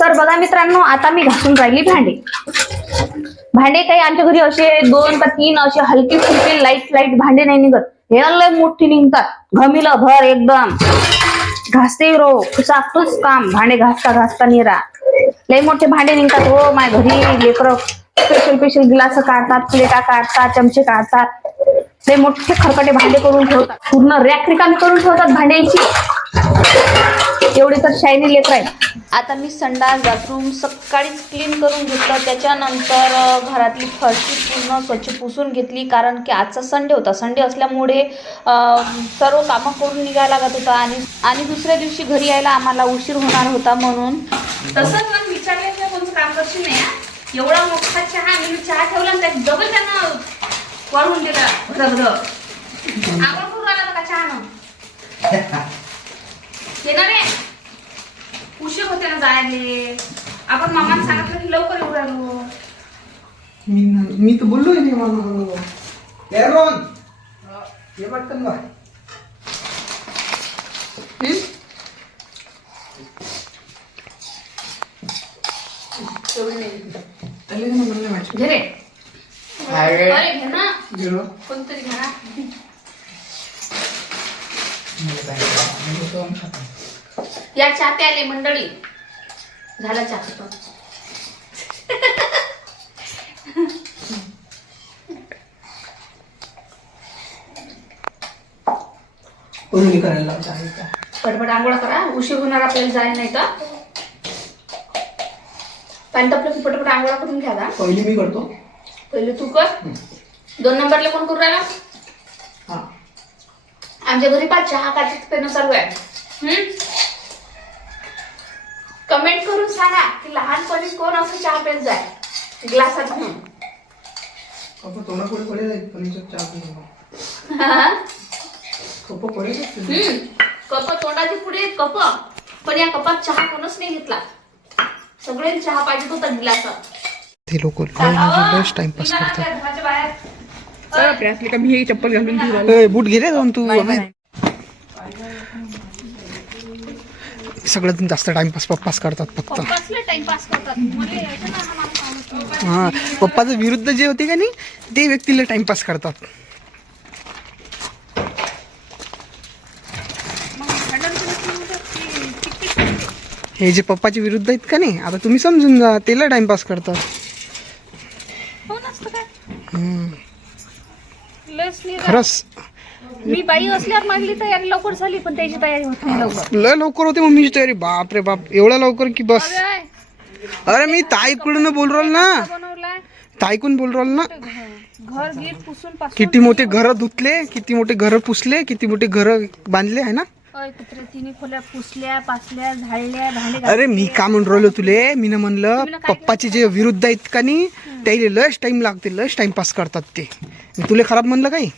तर बघा मित्रांनो आता मी घासून राहिली भांडे. भांडे काही आमच्या घरी असे दोन का तीन असे हलके फुलकी लाइट लाइट भांडे नाही निघत. हे लय मोठी निघतात. घमिलं भर एकदम. घासते रो साफच काम. भांडे घासता घासता निरा. लय मोठे भांडे निघतात हो माय घरी. लेकर स्पेशल स्पेशल ग्लास काढतात प्लेटा काढतात चमचे काढतात. लय मोठे खरकटे भांडे करून ठेवतात. पूर्ण रॅक रिकामी करून ठेवतात भांड्यांची. एवढे तर शायनी लेकर आहेत. आता मी संडास बाथरूम सकाळीच क्लीन करून घेतलं. त्याच्यानंतर घरातली फरशी पूर्ण स्वच्छ पुसून घेतली. कारण की आजचा संडे होता. संडे असल्यामुळे सर्व कामं करून निघायला लागत होता. आणि आणि दुसऱ्या दिवशी घरी यायला आम्हाला उशीर होणार होता म्हणून. तसंच मग विचारल्याशिवाय कोणतं काम करशील नाही हा? एवढा मोठा चहा मी चहा ठेवला आणि त्यात डबल त्यानं वाढवून दिला रगड आपण करून आला का चहानं येणार आहे? उशीर होते ना जायले. आपण मामाने सांगितलं की लवकर येऊ राहिलो. मी मी तर बोललोय नाही मला एरोन! हे. पटकन बा चालले ना म्हणलं माझ्या घे रे. अरे अरे घे ना. गेलो कोणतरी घे ना. या चहा प्याले मंडळी. झाला चहा. पण कोणी करायला लावता आहे का पटपट आंघोळ करा. उशीर होणार आपल्याला जायला नाही तर. पाणी तपलं की पटपट आंघोळ करून घ्या जा. पहिली मी करतो. पहिले तू कर. दोन नंबरला कोण करू राहिला? हा. आमच्या घरी पाच चहा काढण्याचं पेनं चालू आहे. हम्म? सांगा की लहानपणी कोण असं चहा पेत जाय? ग्लासात घेऊन कप तोंडा पुढे पडेल पनीरचा चहा पिऊन कप पडेल हम्म. कप तोंडाचे पुढे कप. पण या कपात चहा कोणच नाही घेतला. सगळे चहा पाहिजे होता गिलासात. ते लोक टाइमपास करतात. बापरे असले का मी हे चप्पल घालून घेऊन राहिलो. बूट घे रे जाऊन तू सगळ्यात जास्त टाइमपास पप्पाच करतात फक्त. ना हा पप्पाचं विरुद्ध जे होते का नाही ते व्यक्तीला टाइमपास करतात. हे जे पप्पाचे विरुद्ध आहेत का नाही आता तुम्ही समजून जा त्याला टाइमपास करतात. हो खरंच. मी बाई असल्यावर मागली तयारी लवकर झाली पण त्याची तयारी होत नाही लवकर. लय लवकर होते मम्मीची तयारी. बाप रे बाप एवढ्या लवकर की बस. काय अरे मी ताईकडून बोल राहिलो ना. बनवलाय. ताईकडून बोल राहिलो ना. घर गीर पुसून पासून किती मोठे घर धुतले किती मोठे घर पुसले किती मोठे घर बांधले आहे ना? अय कुत्रे तिन्ही खोल्या पुसल्या पासल्या झाडल्या भांडे अरे मी का म्हणून राहिलो तुले? मी म्हणलं पप्पाचे जे विरुद्ध आहेत का नाही त्याला लस टाइम लागते लस टाइमपास करतात ते. मी तुला खराब म्हणलं काही?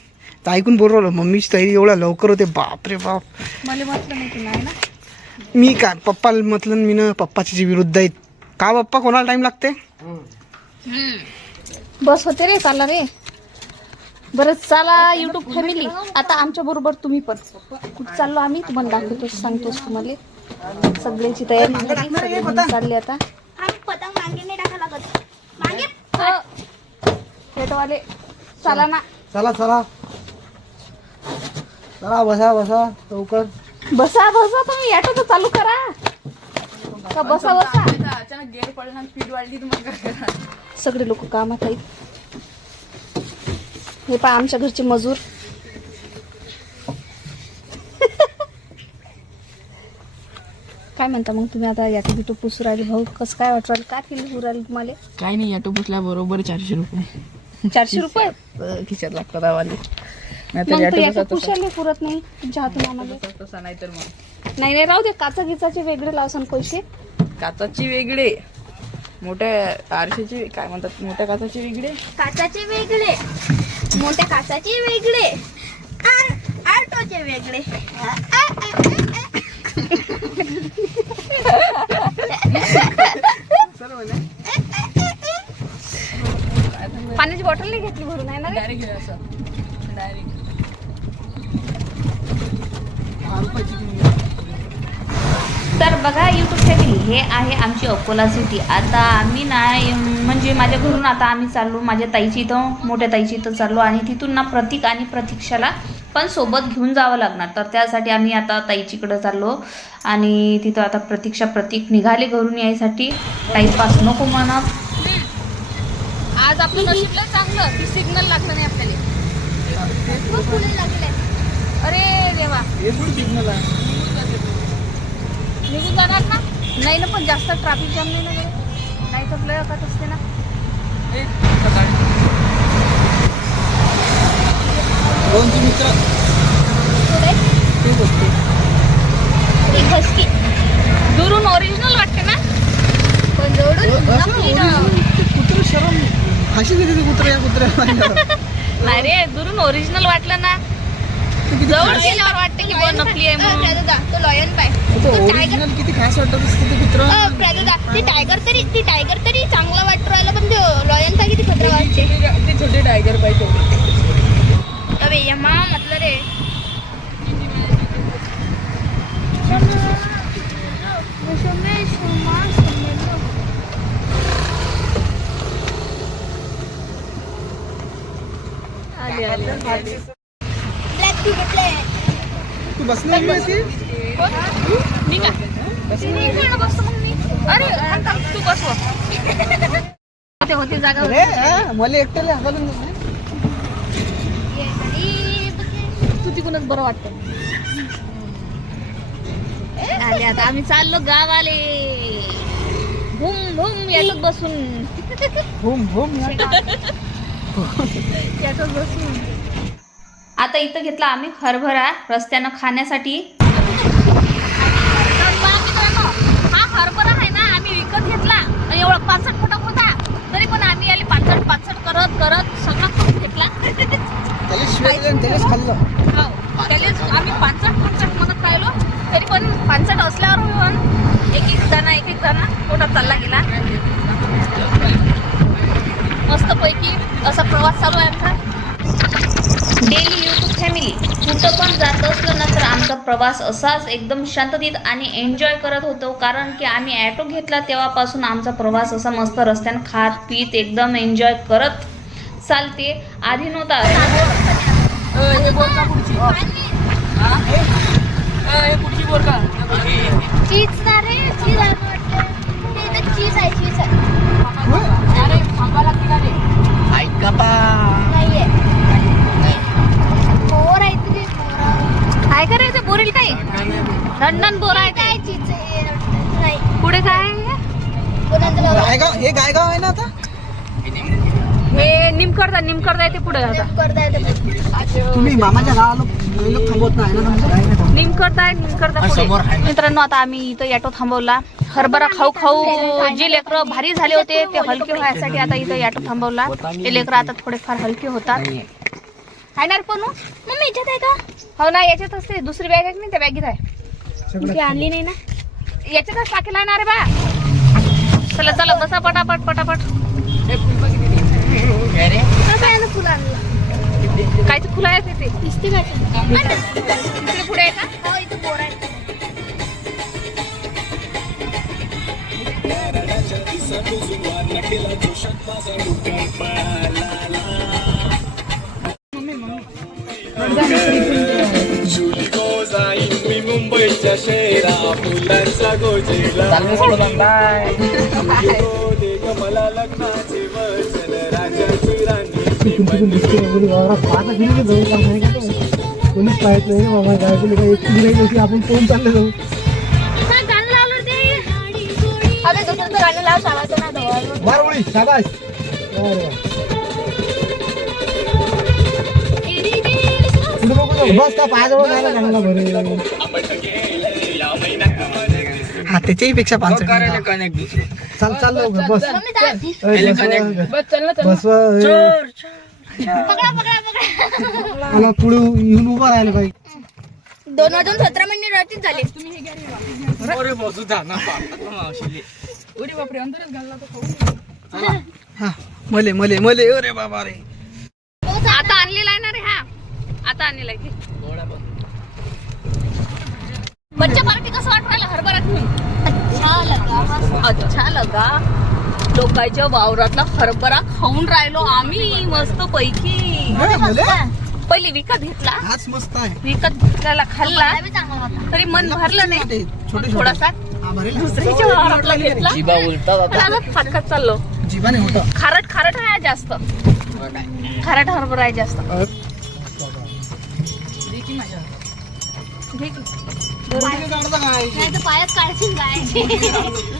तर ऐकून बोल राहिलो. मम्मीची तयारी एवढा लवकर होते. बाप रे बाप. मला म्हटलं नाही तुला आहे ना? मी काय पप्पा म्हटलं मी ना पप्पाचे जे विरुद्ध आहेत. का पप्पा कोणाला टाइम लागते? बस होते रे चाला रे. बरं चला युट्यूब फॅमिली आता आमच्या बरोबर तुम्ही पण. कुठं चाललो आम्ही? तुम्हाला दाखवतो सांगतोच तुम्हाला. सगळ्याची तयारी झाली, चालले आता. पतंग मागे नाही टाका लागत. मागे. पेटवाले चला ना. चला चला. चला बसा बसा लवकर. बसा बसा तुम्ही ऑटो तर चालू करा. का बसा बसा? आता अचानक गेअर पडला स्पीड वाढली तर मग काय करणार? सगळे लोक कामात आहेत. हे पहा आमच्या घरचे मजूर. काय म्हणता मग तुम्ही आता याची बिटू पुसू राहिले भाऊ कसं काय वाटू राहिलं काय फील होऊ राहिलं तुम्हाला? काय नाही ऑटो बसला बरोबर चारशे रुपये. चारशे रुपये? खिशात लागतात आवाले मग तो पुरत नाही तुमच्या हातून आम्हाला तसा नाही तर मग. नाही नाही राहू दे काचा गिचाचे वेगळे लावसान पैसे. काचाची वेगळे. मोठ्या आरशाची काय म्हणतात मोठ्या काचाची वेगळे. काचाचे वेगळे. मोठ्या काचाचे वेगळे. वेगळे. पाण्याची बॉटल नाही घेतली भरून आहे ना? डायरेक्ट असं डायरेक्ट. बघा यूट्यूब फॅमिली हे आहे आमची अकोला सिटी आता आम्ही ना म्हणजे माझ्या घरून आता आम्ही चाललो माझ्या ताईची इथं मोठ्या ताईची इथं चाललो आणि तिथून ना प्रतीक आणि प्रतीक्षाला पण सोबत घेऊन जावं लागणार. तर त्यासाठी आम्ही आता ताईचीकडं चाललो आणि तिथं आता प्रतीक्षा प्रतीक निघाले घरून यायसाठी. टाईमपास नको म्हणत. आज आपलं चांगलं. की सिग्नल लागलं नाही आपल्याला. खूप फुलं लागले. अरे देवा. हे पण सिग्नल आहे. निघून जाणार ना? नाही ना पण जास्त ट्रॅफिक जाम नाही ना. नाही तर लय अकत असते ना. दोनचे मित्र थोडे ते बघते ती खसकी दुरून ओरिजिनल वाटते ना? पण जोडून नकली ना. कुत्र शरम फाशी दिली ते कुत्रा या कुत्र्याला नाही रे दुरून ओरिजिनल वाटलं ना. जवळ गेल्यावर वाटते की बुवा नकली आहे म्हणून. प्रजोदा, तो लॉयन पाय तो ओरिजिनल किती खास वाटत असते ते कुत्र अ, प्रजोदा, ती टायगर तरी ती टायगर तरी चांगला वाटू राहिला पण तो लॉयन पाय किती खतरा वाटते? ते छोटे टायगर पाहिजे अबे यम्मा म्हटलं रे. टी भेटले तू बसणार मी अरे थांब, थांब, तू बसव ते होती जागा अरे हा, मला एकट्याला नाही. तू तिकूनच बरं वाटतं. आले आता आम्ही चाललो गावाले. भूम भूम याच्यात बसून. भूम भूम या. याच्यात बसून. आता इथं घेतला आम्ही हरभरा रस्त्यानं खाण्यासाठी. हा हरभरा आहे ना आम्ही विकत घेतला. आणि एवढा पाचट फटक होता तरी पण आम्ही आले पाचट पाचट करत करत सगळा घेतला. खाल्लं. हो. आम्ही पाचट पाचट म्हणत राहिलो तरी पण पाचट असल्यावर पण एक एक दाना एक एक दाना पोटात चालला गेला मस्त पैकी असा प्रवास चालू आहे आमचा डेली यूट्यूब फॅमिली कुठं पण जात असलं ना तर आमचा प्रवास असाच एकदम शांततेत आणि एन्जॉय करत होतो. कारण की आम्ही ॲटो घेतला तेव्हापासून आमचा प्रवास असा मस्त रस्त्यानं खात पीत एकदम एन्जॉय करत चालते. आधी नव्हता. हे बोल का पुढची हे पुढची बोल का चीज ना रे चीज आहे वाटतं. ते इथं चीज आहे चीज आहे अरे थांबा लागते का रे नाहीये बोर आहे तुझे बोर काय करायचं? बोरेल काही लंडन बोर आहे काय पुढे काय गायगाव हे गायगाव आहे ना आता? हे निमकरदा निमकरदा आहे ते पुढे आता येतं तुम्ही मामाच्या गावाला काही लोक थांबवत नाही ना समजा निमकरदा आहे निमकरदा पुढे. मित्रांनो आता आम्ही इथं ऑटो थांबवला. हरभरा खाऊ खाऊ जे लेकरं भारी झाले होते ते हलके व्हायसाठी आता इथं ऑटो थांबवला. ते लेकरं आता थोडेफार हलके होतात. आहे ना रे पनू मम्मी याच्यात आहे का? हो ना याच्यात असते. दुसरी बॅग आहे की नाही त्या बॅगीत आहे ती आणली नाही ना? याच्यातच टाकेला आहे ना रे बा. चला चला बसा पटापट पटापट. कसं आहे ना फुलं आणलं? कायचं फुलं आहे तिथे दिसते का तिकडे पुढे आहे का? हो इथं बोर आहे जुलिको शहरा फुलांचा गोजेला. ग मला लग्नाचे वचन राजाची राणी कोणीच पाहत नाही ना मामा काय काही एकटी नाही नव्हती आपण कोण चालले जाऊ? काय गाणं लावलं ते? अबे दुसरं गाणं लाव सावाचं ना धवायला मारवळी शाबास. अरे वा. पुढे बघू ना, बस का पायाजवळ जायला चांगला बरे. हा त्याच्याही पेक्षा पाच चाल चाल लवकर, बस मम्मी जा आधी. अय, बस वा. बस. वा, अय. पकडा पकडा पकडा. मला पुढे येऊन उभा राहिलं पाहिजे दोन वाजून सतरा मिनिट रात्रीच झाले. हा मले मले मले. अरे बाबा रे. आता आणलेला आहे ना रे हा. आता आणलेला आहे बच्चा पार्टी कसं वाटू राहिलं हरभरा घेऊन लोकांच्या वावरातला हरभरा खाऊन राहिलो आम्ही. मस्त पैकी. पहिले विकत घेतला. हाच मस्त आहे. विकत घेतल्याला खाल्ला. तरी मन भरलं नाही. थोडासा छोटे दुसऱ्याच्या वावरातला घेतला. जिबा उलटा पण आता फाटकात चाललो. खारट खारट आहे जास्त. खारट हरभरा आहे जास्त. पायात काढशील काय?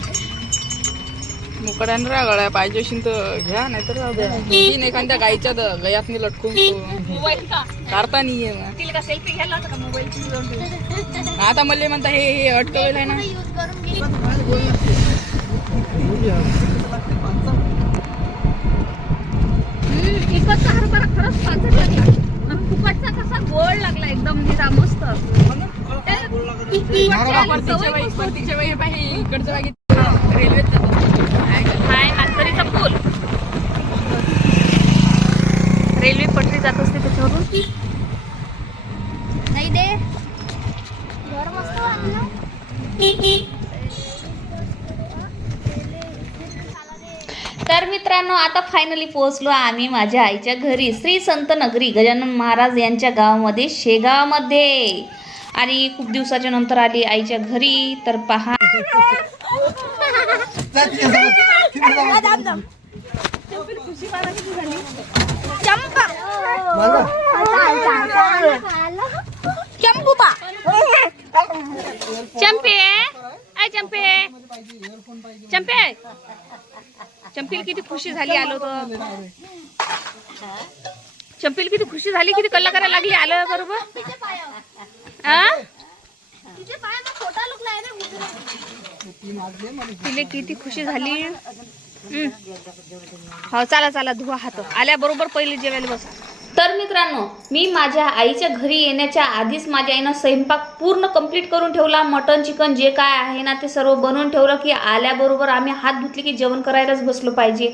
मुकड्यानं रागळ्या पाहिजे असेल तर घ्या नाहीतर राहू द्या. तीन एखाद्या गायच्या द- गयातनी लटकून काढता नाहीये आता मला म्हणता हे हे अटकवेल आहे ना. कसा गोड लागला एकदम निरा मस्त. इकडच्या बाई नागतरीचा पूल. रेल्वे पटरी जात असते त्याच्यावरून. नाही दे. घर मस्त वाटलं. तर मित्रांनो आता फायनली पोहोचलो आम्ही माझ्या आईच्या घरी. श्री संत नगरी गजानन महाराज यांच्या गावामध्ये शेगावमध्ये. आणि खूप दिवसाच्या नंतर आली आईच्या घरी. तर पहा. चंपे आय चंपे चंपे चंपील किती खुशी झाली आलो तर चंपील किती खुशी झाली किती कल्ला करायला लागली आलं बरोबर आ तिचे पाय मग खोटा लुकला आहे ना तिले किती खुशी झाली. हो चला चला धुवा हात आल्याबरोबर पहिले जेवायला बसा. तर मित्रांनो मी माझ्या आईच्या घरी येण्याच्या आधीच माझ्या आईनं स्वयंपाक पूर्ण कंप्लीट करून ठेवला. मटन चिकन जे काय आहे ना ते सर्व बनवून ठेवलं की आल्याबरोबर आम्ही हात धुतले की जेवण करायलाच बसलो पाहिजे.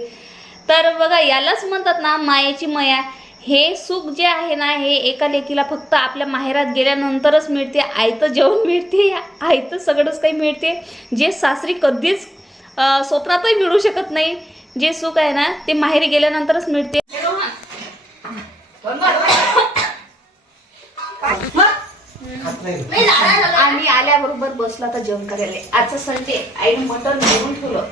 तर बघा यालाच म्हणतात ना मायेची मया. हे सुख जे आहे ना हे एका लेकीला फक्त आपल्या माहेरात गेल्यानंतरच मिळते. आयतं जेवण मिळते आयतं सगळंच काही मिळते. जे सासरी कधीच स्वप्नातही मिळू शकत नाही. जे सुख आहे ना ते माहेरी गेल्यानंतरच मिळते. आणि आल्याबरोबर बसला तर जेवण करायला. आजचं संडे. आईने मटण घेऊन ठेवलं.